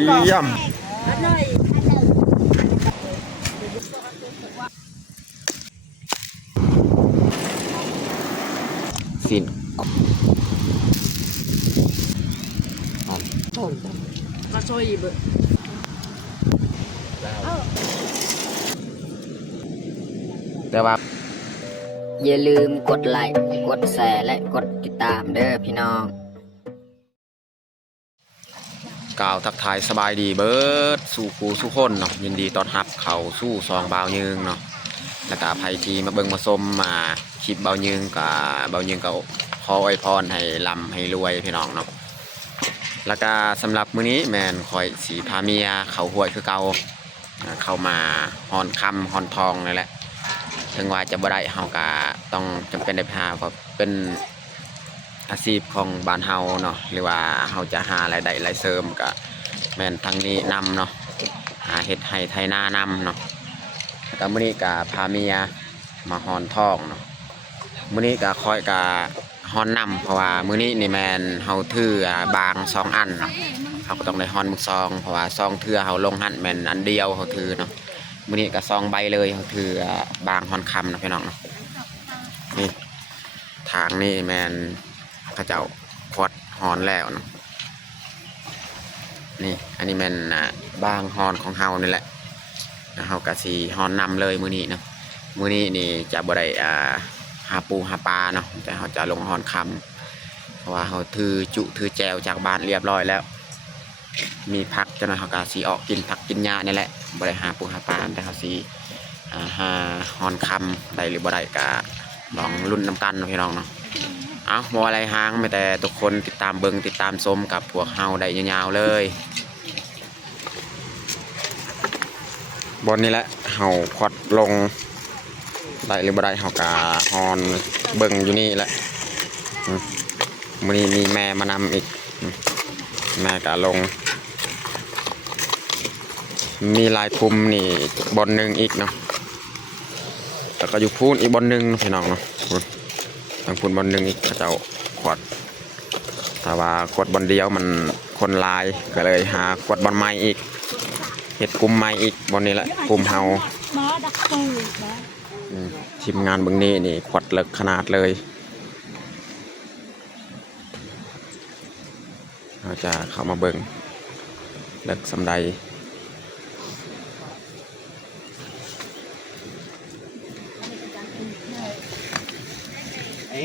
เยี่ยมสินมาช่วยเบอแต่ว่าอย่าลืมกดไลค์กดแชร์และกดติดตามเด้อพี่น้องกล่าวทักทายสบายดีเบิร์ดสู่ครูสู่คนเนาะยินดีต้อนรับเขาสู้ซองเบายืงเนาะแล้วก็ภัยทีมาเบิ่งมาส้มมาคลิปเบายืงกับเบายืงกับขออวยพรให้ลำให้รวยพี่น้องเนาะแล้วก็สำหรับมื้อนี้แมนคอยสีพาเมียเขาห่วยคือเก่าเข้ามาฮอนคำฮอนทองนี่แหละถึงว่าจะบ่ได้เฮาก็ต้องจำเป็นได้พาเพราะเป็นอาชีพของบ้านเฮาเนาะหรือว่าเฮาจะหารายได้รายเสริมก็แม่นทางนี้นำเนาะหาเฮ็ดให้ไถนานำเนาะแล้วก็มื้อนี้ก็พาเมียมาฮอนทองเนาะมื้อนี้ก็ค่อยก็ฮอนนำเพราะว่ามื้อนี้นี่แม่นเฮาถือบาง2อันเนาะเฮาก็ต้องได้ฮอนมื้อ2เพราะว่า2เทื่อเฮาลงหั่นแม่นอันเดียวเฮาถือเนาะมื้อนี้ก็2ใบเลยเฮาถือบางฮอนคำเนาะพี่น้องเนาะนี่ทางนี่แม่นเขาเจ้าควัดฮอนแล้วเนาะนี่อันนี้แม่นบางฮอนของเฮานี่แหละเฮากะสิฮอนนำเลยมื้อนี้เนาะมื้อนี้นี่จะบ่ได้หาปูหาปลาเนาะแต่เฮาจะลงฮอนคำเพราะว่าเฮาถือจุถือแจวจากบ้านเรียบร้อยแล้วมีผักจังนั้นเฮากะสิออกกินผักกินหญ้านี่แหละบ่ได้หาปูหาปลาแต่เฮาสิหาฮอนคำได้หรือบ่ได้ก็ลองลุ้นนำกันเนาะพี่น้องเนาะเอาบ่อะไรหางไม่แต่ทุกคนติดตามเบิ่งติดตามชมกับพวกเฮาได้ยาวๆเลยบนนี้แหละเฮาควัดลงได้หรือบ่ได้เฮากะฮอนเบิ่งอยู่นี่แหละมื้อนี้มีแม่มานำอีกแม่กะลงมีลายคุมนี่บนหนึ่งอีกเนาะแล้วก็อยู่พูนอีกบนหนึ่งพี่น้องเนาะทางพูนบนหนึ่งอีกเขาเจ้าขวดแต่ว่าขวดบนเดียวมันคนลายก็เลยหาขวดบนไม้อีกเห็ดกลุ่มไม้อีกบนนี้แหละกลุ่มเฮาทีมงานเบื้องนี้นี่ขวดเล็กขนาดเลยเราจะเข้ามาเบิ่งเล็กสำใดโ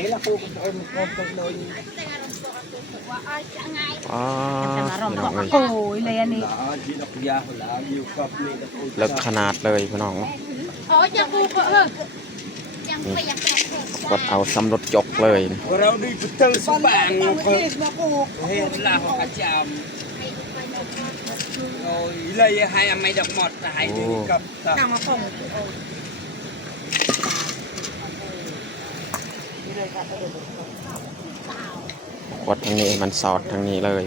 อ้ยเลยอันนี้เล็กขนาดเลยพี่น้องกดเอาสำรถจกเลยเราดูเตอร์สบางเห็นลาของอาจารย์โอ้ยเลยให้ไม่ดอกหมดให้ดูกับตามมาส่งกดทางนี้มันสอดทางนี้เลย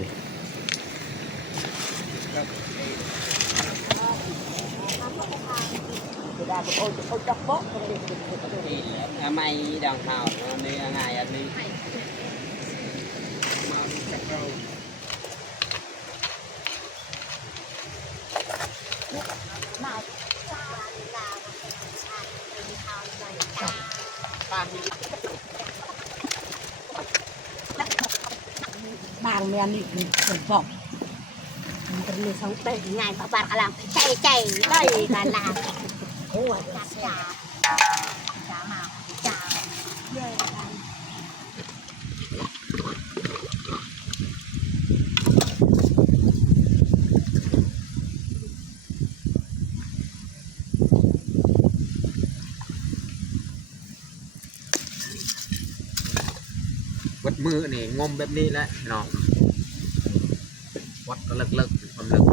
ไม่ดังข่าวนี่ยังไงอันนี้บางเมียนี่ฝนตกมันเป็นเรื่องสองเตะง่ายปะปะกะลังใจเลยกะลังโอ้ยจ้ามาจ้าเย่วัดมือนี่งมแบบนี้แหละน้องวัดก็เลิกความเลิก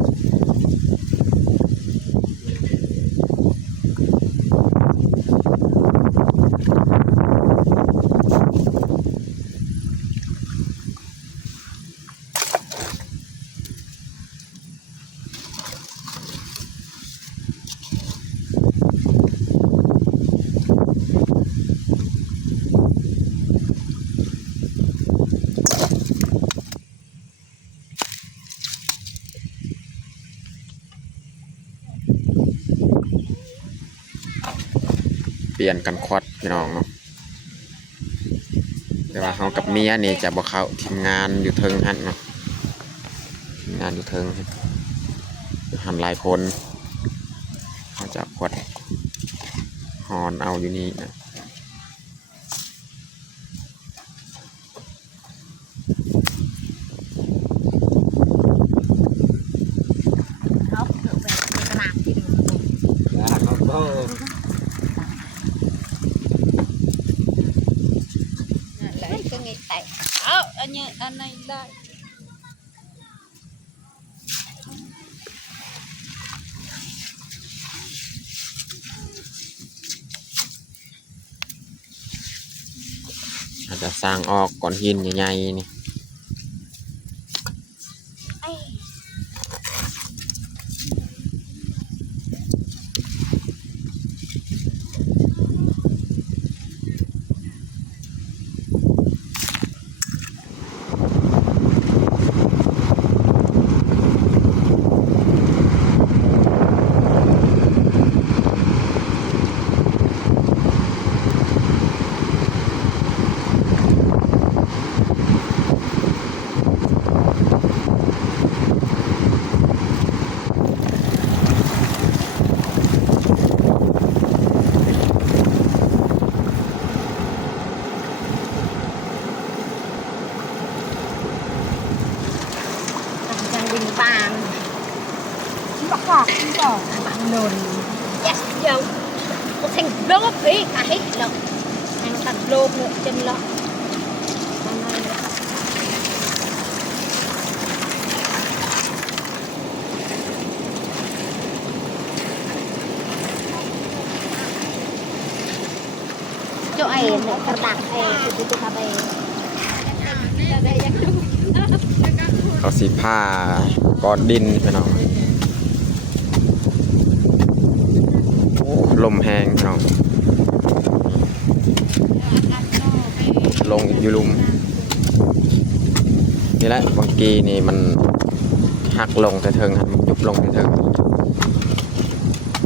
ปลี่ยนกันควัดพี่น้องเนาะแต่ว่าเฮากับเมียนี่จะบ่เข้าทีมงานอยู่เทิงหั่นเนาะทีมงานอยู่เทิงหันหลายคนเขาจะควัดหอนเอาอยู่นี่นะ เขาเกิดแบบกระดาษที่ดู Lấy cái nghề tay anh này lại อาจจะสร้างออกก้อนหินใหญ่ๆนี่จังดินบางบอกบอกบางนน yes yo một thành lốp ấy cả hết lợn thành thật lốp nữa chân lợn chỗ ấy nữa các bạn ấy tụi tôi ấy เอาสีผ้าก้อนดินพี่น้องโอ้ลมแห้งพี่น้องลงอีกอยู่ลุมนี่แหละบางกีนี่มันหักลงแต่เทิงมันยุบลงแต่เทิง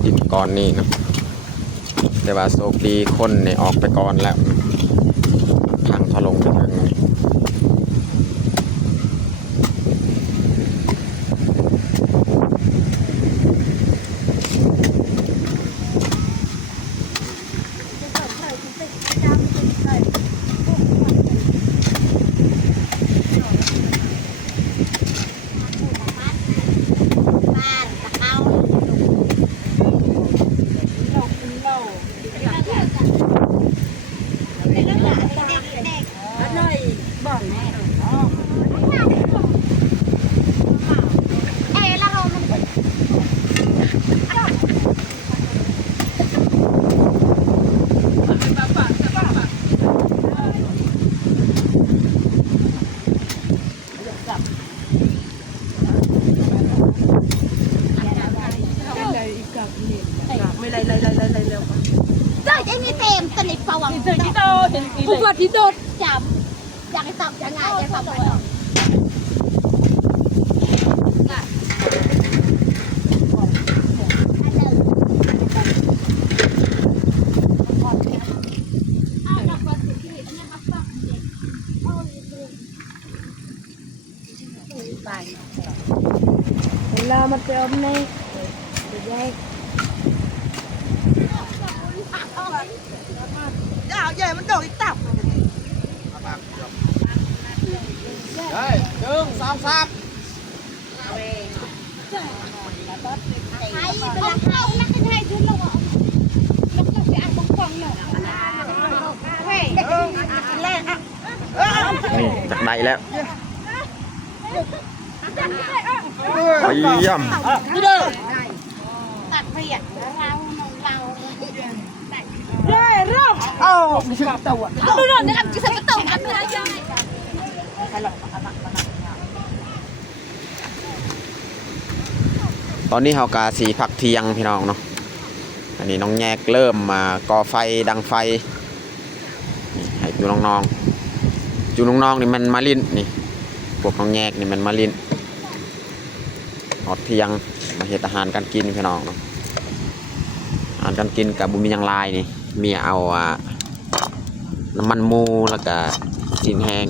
ดินก้อนนี่เนาะแต่ว่าโชคดีคนนี่ออกไปก่อนแล้วพังทะลงแต่เทิงRồi anh đi tìm tên này phòng thì đi đâu không vật thì đột chậm chẳng cái tập chẳng ngại cái tập rồi là mặt trời hôm nay đây Dạo vềมันโดดอีกตับ Đây, đường, sam sam. hay bây giờ không nó cái hay thứ nào nó sẽ ăn bông quăng nữa Nè, chặt đầyแล้วไปเยี่ยม ตัดเพียดเรา đây rau Ồ, mình chưa tàu ạ. đúng rồi để làm chỉ sẽ có tổng ăn được chưa ตอนนี้เฮากาสีผักเทียงพี่น้องเนาะอันนี้น้องแยกเริ่มมาก่อไฟดังไฟนี่ให้ดูน้องๆจูน้องๆนี่มันมาลิ้นนี่พวกน้องแยกนี่มันมาลิ้นหอดเทียงมาเฮ็ดอาหารการกินพี่น้องเนาะอาหารการกินกับบุมีหยังลายนี่ เมียเอาน้ำมันหมูแล้วก็ซีนแห้ง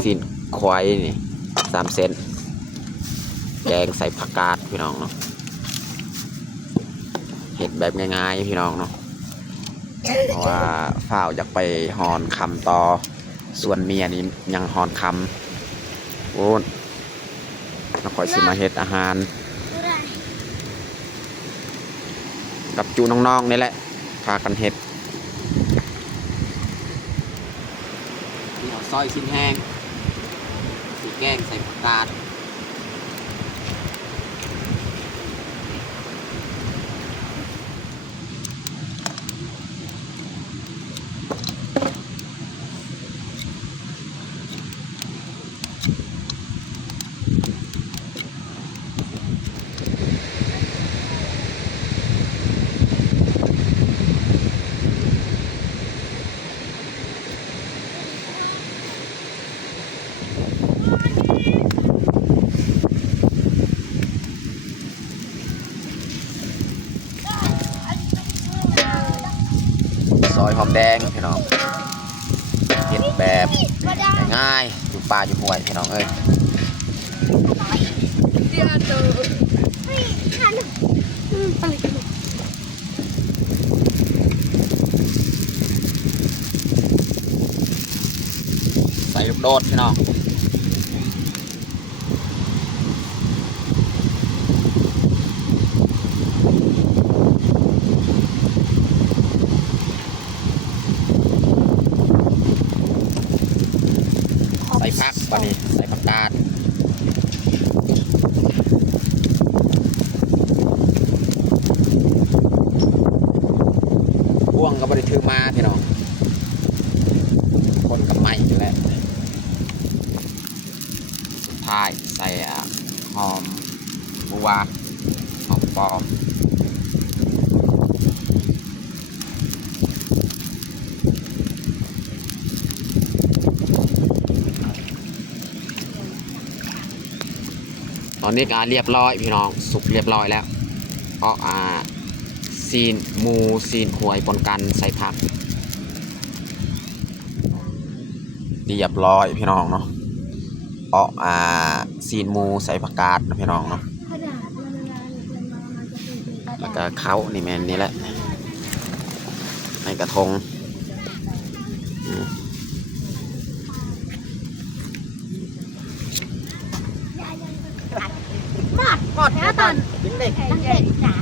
ซีนควายนี่3 เซนแกงใส่ผักกาดพี่น้องเนาะเห็ดแบบง่ายๆพี่น้องเนาะเพราะว่าฝ้าวอยากไปหอนคำต่อส่วนเมียนี่ยังหอนคำโอ้แล้วคอยสิมาเฮ็ดอาหารกับจูน้องๆนี่แหละพากันเฮ็ดนี่เอาซอยชิ้นแห้งสีแกงใส่ผักกาดซอยหอมแดงพี่น้องเฮ็ดแบบง่ายๆอยู่ป่าอยู่ห้วยพี่น้องเอ้ยใส่ลูกโดดพี่น้องใส่ผักวันนี้ใส่ผักกาดบ่วงก็บ่ได้ถือมาพี่น้องคนกับไม้อยู่แล้วสุดท้ายใส่หอมบัวหอมปอมตอนนี้ก็เรียบร้อยพี่น้องสุกเรียบร้อยแล้วเพราะซีนหมูซีนหวยปนกันใส่ผักเรียบร้อยพี่น้องเนาะเพราะซีนหมูใส่ผักกาดนะพี่น้องเนาะแล้วก็เขานี่แมนนี่แหละในกระทงหมดแล้วตอนเด็กเด็กจ๋า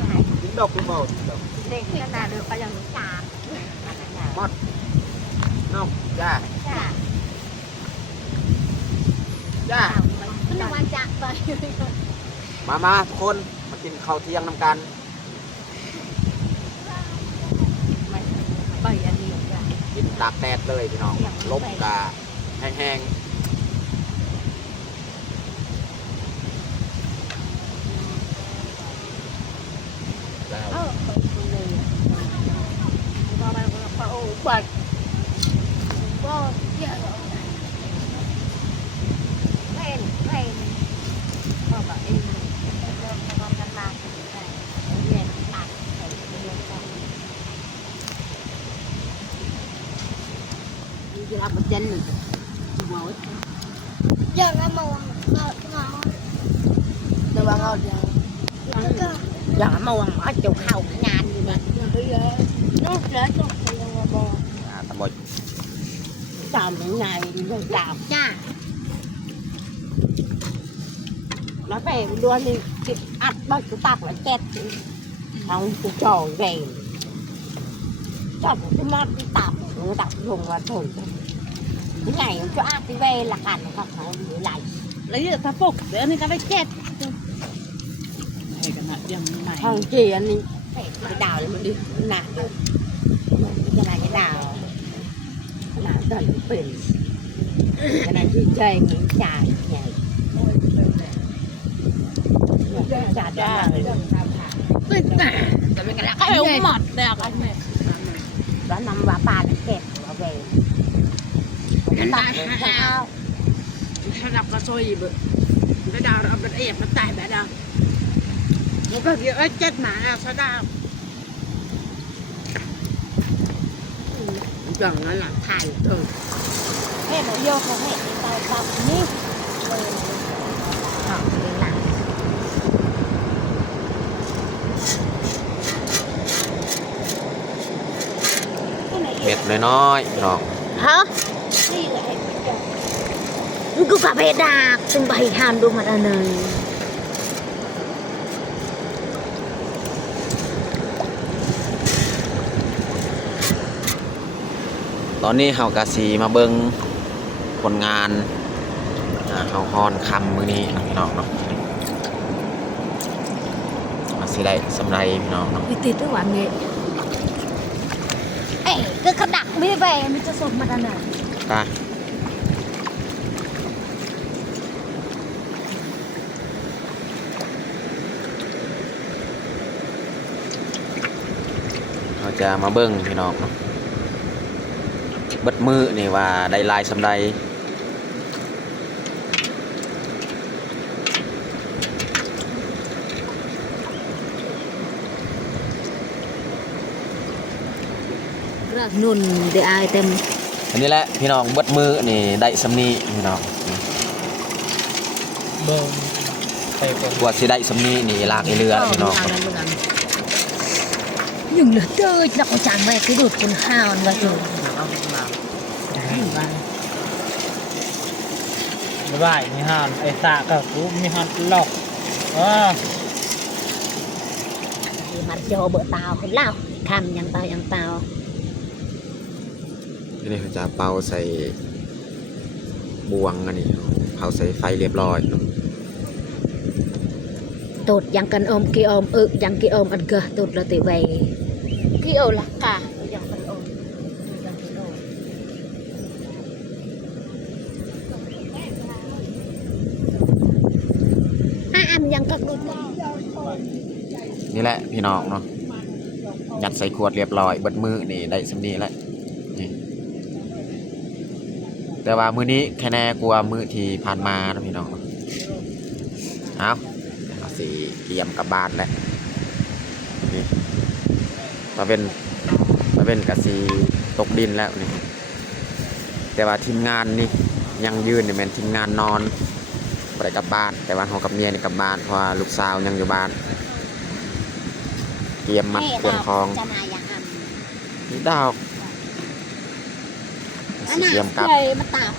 ดอกลูกบอล เด็กขนาดเด็กก็ยังจ๋า น้องจ้า จ๋า จ้า ขึ้นมาจ๋าไป มาทุกคนมากินข้าวเที่ยงน้ำกัน ใบอันนี้จ้ะ กินตากแดดเลยพี่น้องลมกะแห้งๆแล้ว พอมันพอโอ้บัดก็เยอะเป็นพอแบบเองเริ่มทำกันมาเรียนตัดเรียนกันนี่จะรับประจันหนึ่งหัวอย่างนั้นมาวังระวังเอาอย่างนั้นมาวังมาเจ้าข้าวงานอยู่แบบนู้นแล้วต้องไปยังบ่ ตะบอย ตามยังไงยังตามจ้าแล้วไปดวนนี่ติดอัดบ้านกูตักแล้วแก๊สเอากูจ่อยแรงจับที่มาที่ตับหนูตับลงมาถอยยังไงจะอัดที่เวละกันนะครับเขาหรือไร แล้วนี่ถ้าปกเดี๋ยวนี้ก็ไปเก็ตให้กันนะยังใหม่ ทางเจียนนี่ไปดาวเลยมันดิหนักเลยขนาดจะดาวขนาดตอนเป็นขนาดที่ใจเหมือนจ่ายใหญ่จ่าได้เลยตึ้งแต่ไม่กันแล้ว เอวหมดแดกอันนี้ แล้วนำว่าปลาเก็บมาเวตัดข้าว ถ้าดับกระซอยเบอร์ไม่ดาวเอาเป็นเอฟมาตายแบบดาวมันก็เยอะเจ็ดหมาแล้วซะดาว dần nó là thải rồi Thế nó vô không hết thì tao bọc ní. họ để làm เม็ดน้อยๆพี่น้อง hả Đi lại cái chồng. cứ cà phê đạc xin bày hàn đồ mặt anh ơi ตอนนี้เฮากะสีมาเบิ่งผลงานเฮาฮอนคำมื้อนี้เนาะพี่น้องเนาะมาสิได้สำไรพี่น้องเนาะ uy tín các bạn nghệ ê cứ cà đặc mới về mới cho sụp mặt anh ơi ตาเราจะมาเบิ่งพี่น้องเนาะเบิดมือนี่ว่าได้ลายสำไร rất nôn để ai tem อันนี้แหละพี่น้องเบิดมือนี่ได้สำนีพี่น้อง เบิ่งไปเป็น กว่าสิได้สำนีนี่ลากอีเรือพี่น้อง nhưng lửa tơi là có chẳng về cái đột con hào và rồi ไม่ไหวมีห่านไอ้สากับกูมีห่านหลอกmặt cho bữa tao không lao cam yang tao อันนี้เขาจะเป่าใส่บวงอันนี้เผาใส่ไฟเรียบร้อยเนาะ tột yang cần ôm kia ôm yang kia ôm ăn cờ tột là tự về kia ôm là cả yang cần ôm yang kia ôm ăn yang các đôi นี่แหละพี่น้องเนาะยัดใส่ขวดเรียบร้อยเบิดมือนี่ได้สำนีแล้วนี่แต่ว่ามือนี้แค่แน่กลัวมือที่ผ่านมานะพี่น้องเอาเอาสิเตรียมกลับบ้านแล้วนี่มาเป็นกะสีตกดินแล้วนี่แต่ว่าทีมงานนี่ยังยืนนี่เป็นทีมงานนอนไปกลับบ้านแต่ว่าเขากับเมียนี่กลับบ้านเพราะว่าลูกสาวยังอยู่บ้านเตรียมมัดเครื่องคอง cho này yang ăn นี่ดาวสิเตรียมกลับ này mà tao